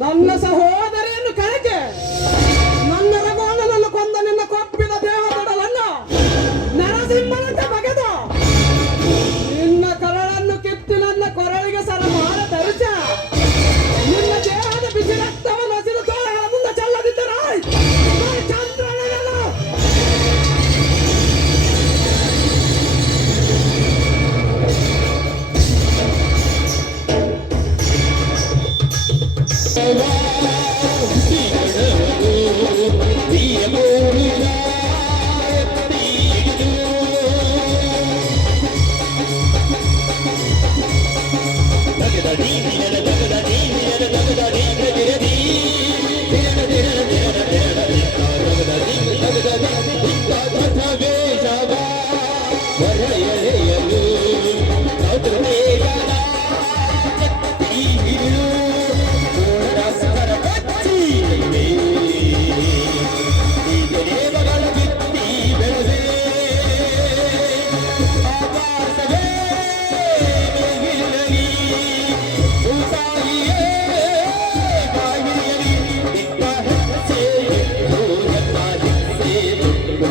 ನನ್ನ ಸಹೋದರಿಯನ್ನು Today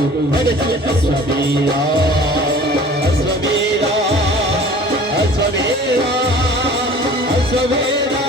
Azra Vida, Azra Vida, Azra Vida,